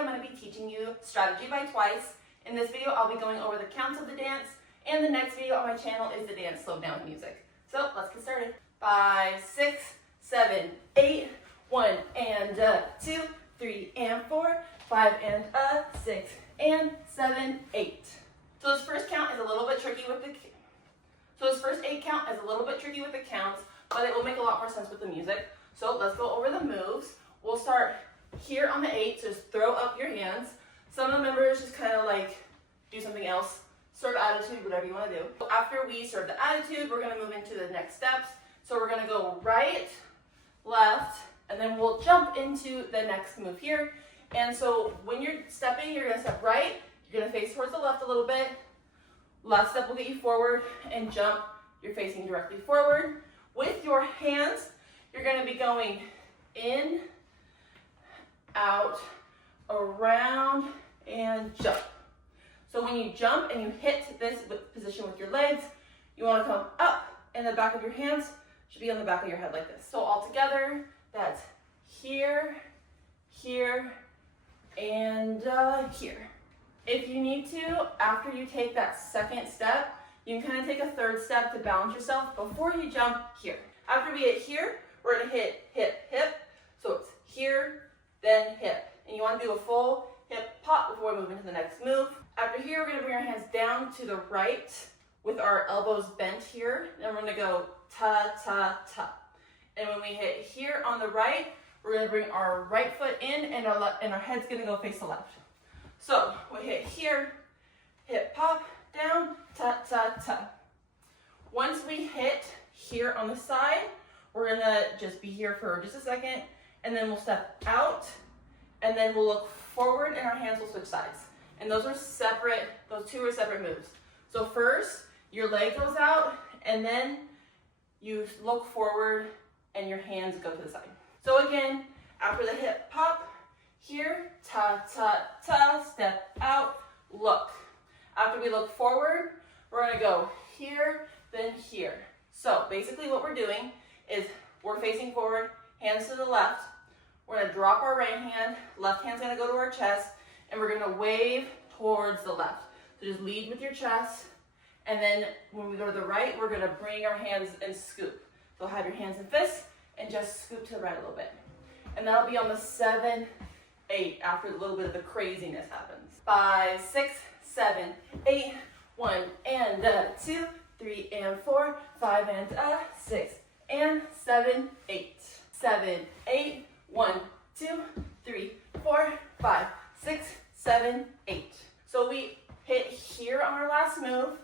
video, I'm going to be teaching you strategy by twice. In this video, I'll be going over the counts of the dance, and the next video on my channel is the dance slowed down music. So let's get started. 5, 6, 7, 8, 1 and 2, 3 and 4, 5 and 6 and 7, 8. So this first count is a little bit tricky with the this first 8 count is a little bit tricky with the counts, but it will make a lot more sense with the music. So let's go over the moves. We'll start here on the 8, so just throw up your hands. Some of the members just kind of like do something else, serve attitude, whatever you want to do. After we serve the attitude, we're going to move into the next steps. So we're going to go right, left, and then we'll jump into the next move here. And so when you're stepping, you're going to step right, you're going to face towards the left a little bit. Left step will get you forward, and jump, you're facing directly forward. With your hands, you're going to be going in, out, around, and jump. So when you jump and you hit this position with your legs, you want to come up, and the back of your hands should be on the back of your head like this. So all together, that's here, here, and here. If you need to, after you take that second step, you can kind of take a third step to balance yourself before you jump here. After we hit here, we're going to hit hip, hip. So it's here, then hip. And you want to do a full hip pop before we move into the next move. After here, we're going to bring our hands down to the right with our elbows bent here. Then we're going to go ta, ta, ta. And when we hit here on the right, we're going to bring our right foot in, and our head's going to go face the left. So we hit here, hip pop, down, ta, ta, ta. Once we hit here on the side, we're going to just be here for just a second, and then we'll step out, and then we'll look forward, and our hands will switch sides. And those two are separate moves. So first, your leg goes out, and then you look forward, and your hands go to the side. So again, after the hip pop, here, ta, ta, ta, step out, look. After we look forward, we're going to go here, then here. So basically what we're doing is we're facing forward, hands to the left. We're going to drop our right hand, left hand's going to go to our chest, and we're going to wave towards the left. So just lead with your chest, and then when we go to the right, we're going to bring our hands and scoop. So have your hands in fists, and just scoop to the right a little bit. And that'll be on the 7, 8 after a little bit of the craziness happens. 5, 6, 7, 8, 1 and 2, 3 and 4, 5 and 6 and 7, 8. 7, 8, 1, 2, 3, 4, 5, 6, 7, 8. So we hit here on our last move,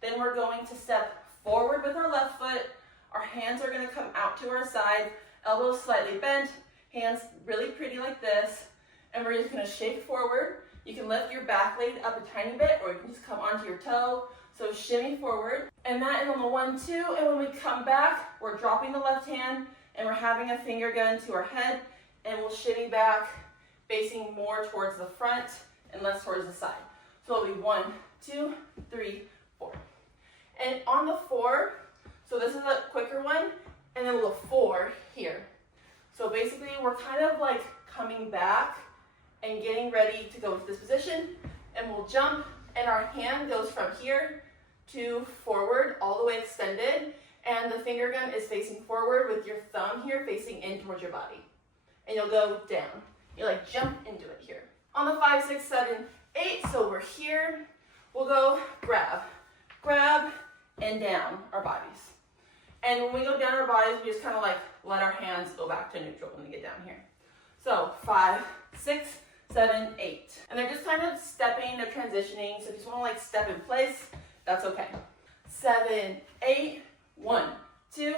then we're going to step forward with our left foot. Our hands are going to come out to our side, elbows slightly bent, hands really pretty like this, and we're just going to shake forward. You can lift your back leg up a tiny bit, or you can just come onto your toe. So shimmy forward, and that is on the 1, 2, and when we come back, we're dropping the left hand, and we're having a finger gun to our head, and we'll shimmy back, facing more towards the front and less towards the side. So it'll be 1, 2, 3, 4. And on the 4, so this is a quicker one, and then we'll go 4 here. So basically, we're kind of like coming back and getting ready to go into this position, and we'll jump, and our hand goes from here to forward, all the way extended, and the finger gun is facing forward with your thumb here facing in towards your body. And you'll go down. You like jump into it here. On the 5, 6, 7, 8, so we're here, we'll go grab, and down our bodies. And when we go down our bodies, we just kind of like let our hands go back to neutral when we get down here. So 5, 6, 7, 8. And they're just kind of stepping, they're transitioning. So if you just want to like step in place, that's okay. 7, 8, 1, 2,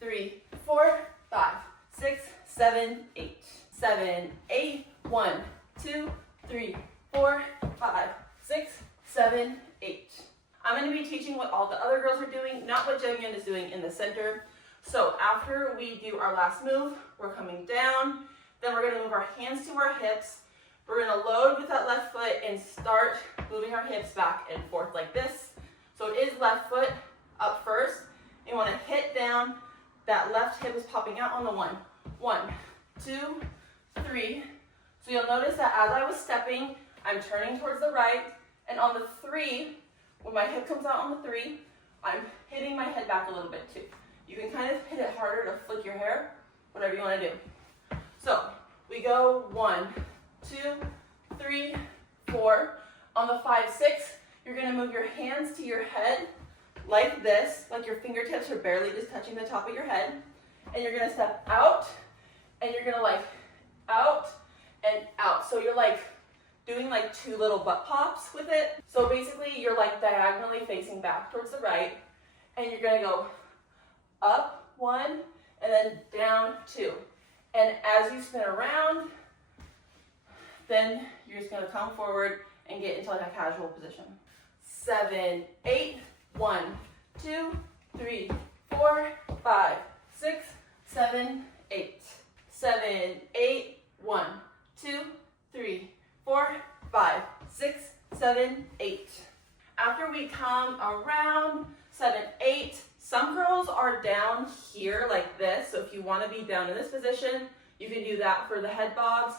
3, 4, 5, 6, 7, 8. 7, 8, 1, 2, 3, 4, 5, 6, 7, 8. I'm going to be teaching what all the other girls are doing, not what Junghyun is doing in the center. So after we do our last move, we're coming down, then we're going to move our hands to our hips. We're going to load with that left foot and start moving our hips back and forth like this. So it is left foot up first. You want to hit down. That left hip is popping out on the 1. 1, 2, 3. So you'll notice that as I was stepping, I'm turning towards the right, and on the 3, when my hip comes out on the 3, I'm hitting my head back a little bit too. You can kind of hit it harder to flick your hair, whatever you want to do. So we go 1, 2, 3, 4. On the 5, 6, you're going to move your hands to your head like this, like your fingertips are barely just touching the top of your head. And you're going to step out, and you're going to like out and out. So you're like doing like 2 little butt pops with it. So basically you're like diagonally facing back towards the right, and you're going to go up 1 and then down 2. And as you spin around, then you're just going to come forward and get into like a casual position. 7, 8, 1, 2, 3, 4, 5, 6, 7, 8. 7, 8, 1, 2, 3, 4, 5, 6, 7, 8. After we come around 7, 8, some girls are down here like this. So if you want to be down in this position, you can do that for the head bobs.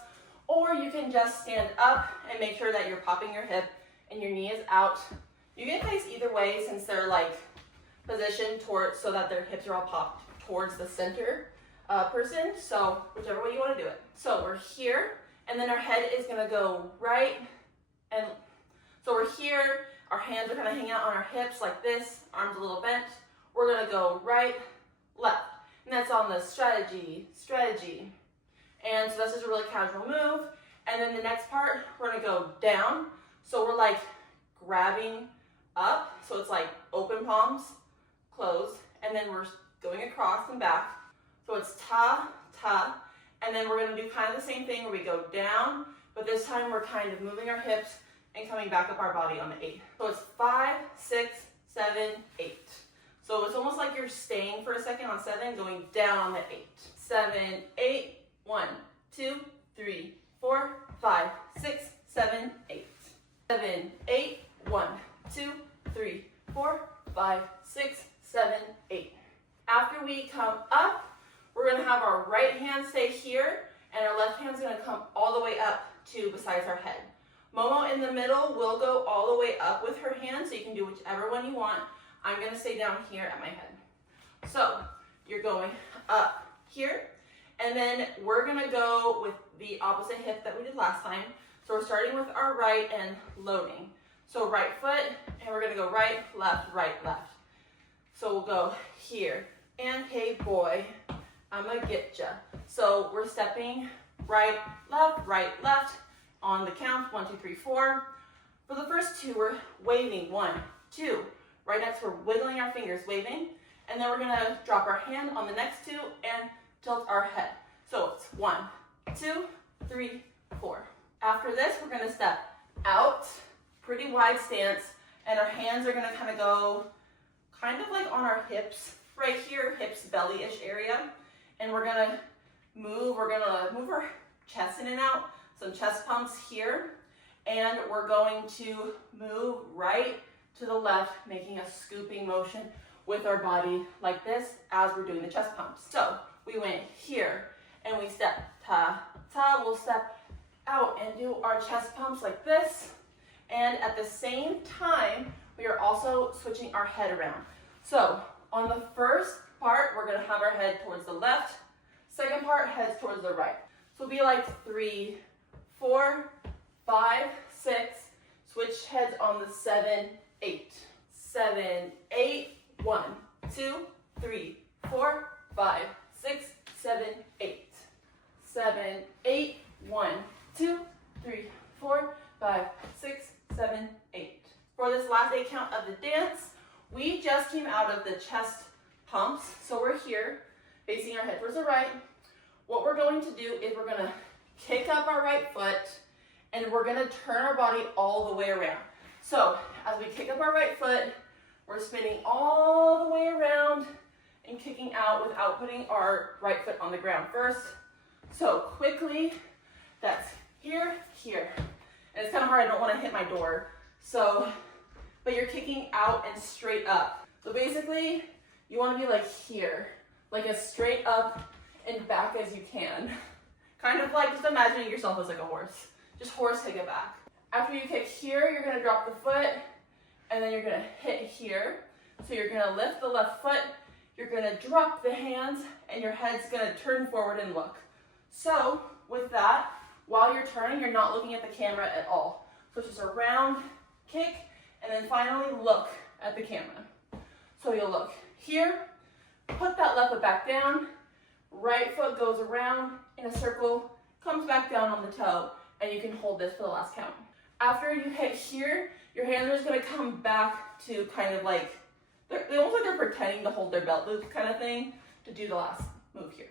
Or you can just stand up and make sure that you're popping your hip and your knee is out. You can face either way since they're like positioned towards so that their hips are all popped towards the center person. So whichever way you want to do it. So we're here, and then our head is going to go right. And so we're here. Our hands are going to hang out on our hips like this, arms a little bent. We're going to go right, left. And that's on the strategy. And so that's just a really casual move. And then the next part, we're going to go down. So we're like grabbing up. So it's like open palms, close. And then we're going across and back. So it's ta, ta. And then we're going to do kind of the same thing where we go down. But this time we're kind of moving our hips and coming back up our body on the 8. So it's 5, 6, 7, 8. So it's almost like you're staying for a second on 7, going down on the 8. 7, 8, 1, 2, 3, 4, 5, 6, 7, 8. 7, 8, 1, 2, 3, 4, 5, 6, 7, 8. After we come up, we're going to have our right hand stay here, and our left hand's going to come all the way up to besides our head. Momo in the middle will go all the way up with her hand, so you can do whichever one you want. I'm going to stay down here at my head. So you're going up here, and then we're going to go with the opposite hip that we did last time. So we're starting with our right and loading. So right foot, and we're going to go right, left, right, left. So we'll go here, and hey boy, I'm going to get ya. So we're stepping right, left, on the count, 1, 2, 3, 4. For the first 2, we're waving, 1, 2. Right next, we're wiggling our fingers, waving. And then we're gonna drop our hand on the next 2 and tilt our head. So it's 1, 2, 3, 4. After this, we're gonna step out, pretty wide stance, and our hands are gonna kind of go kind of like on our hips, right here, hips, belly-ish area. And we're gonna move our chest in and out, some chest pumps here, and we're going to move right to the left, making a scooping motion with our body like this as we're doing the chest pumps. So we went here, and we step ta, ta, we'll step out and do our chest pumps like this, and at the same time, we are also switching our head around. So on the first part, we're gonna have our head towards the left, second part, heads towards the right. So it'll be like 3, 4, 5, 6, switch heads on the 7, 8. 7, 8, 1, 2, 3, 4, 5, 6, 7, 8. 7, 8, 1, 2, 3, 4, 5, 6, 7, 8. For this last 8 count of the dance, we just came out of the chest pumps. So we're here, facing our head towards the right. What we're going to do is we're going to kick up our right foot, and we're going to turn our body all the way around. So as we kick up our right foot, we're spinning all the way around and kicking out without putting our right foot on the ground first. So quickly, that's here, here. And it's kind of hard, I don't want to hit my door. So, but you're kicking out and straight up. So basically, you want to be like here, like as straight up and back as you can. Kind of like just imagining yourself as like a horse. Just horse kick it back. After you kick here, you're gonna drop the foot, and then you're gonna hit here. So you're gonna lift the left foot, you're gonna drop the hands, and your head's gonna turn forward and look. So with that, while you're turning, you're not looking at the camera at all. So it's just a round kick, and then finally look at the camera. So you'll look here, put that left foot back down, right foot goes around in a circle, comes back down on the toe, and you can hold this for the last count. After you hit here, your hands are just gonna come back to kind of like, they almost like they're pretending to hold their belt loop kind of thing to do the last move here.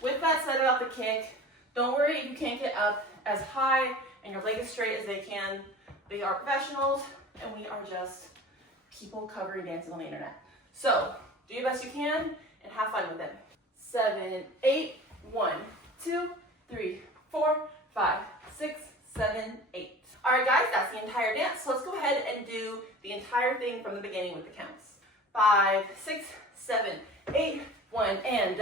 With that said about the kick, don't worry if you can't get up as high and your leg as straight as they can. They are professionals, and we are just people covering dances on the internet. So do your best you can and have fun with it. 7, 8, 1, 2, 3, 4, 5, 6, 7, 8. All right, guys, that's the entire dance. So let's go ahead and do the entire thing from the beginning with the counts. 5, 6, 7, 8, 1, and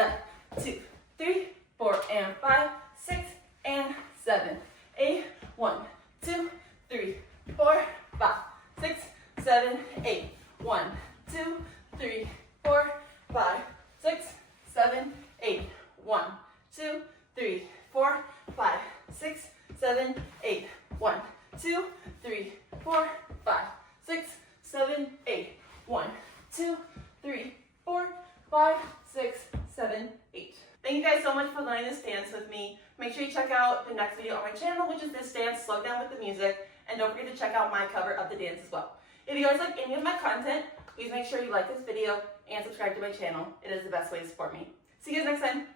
2, 3, 4, and 5, 6, and 7, 8, 1, 2, 3, 4, 5, 6, 7, 8, 1, 2, 3, 4, 5, 6, 7, 8, 1, 2, 3, 4, 5, 6, 7, 8, 1, 2, 3, 4, 5, 6, 7, 8, 1, 2, 3, 4, 5, 6, 7, 8. Thank you guys so much for learning this dance with me. Make sure you check out the next video on my channel, which is this dance, Slow Down with the Music, and don't forget to check out my cover of the dance as well. If you guys like any of my content, please make sure you like this video and subscribe to my channel. It is the best way to support me. See you guys next time.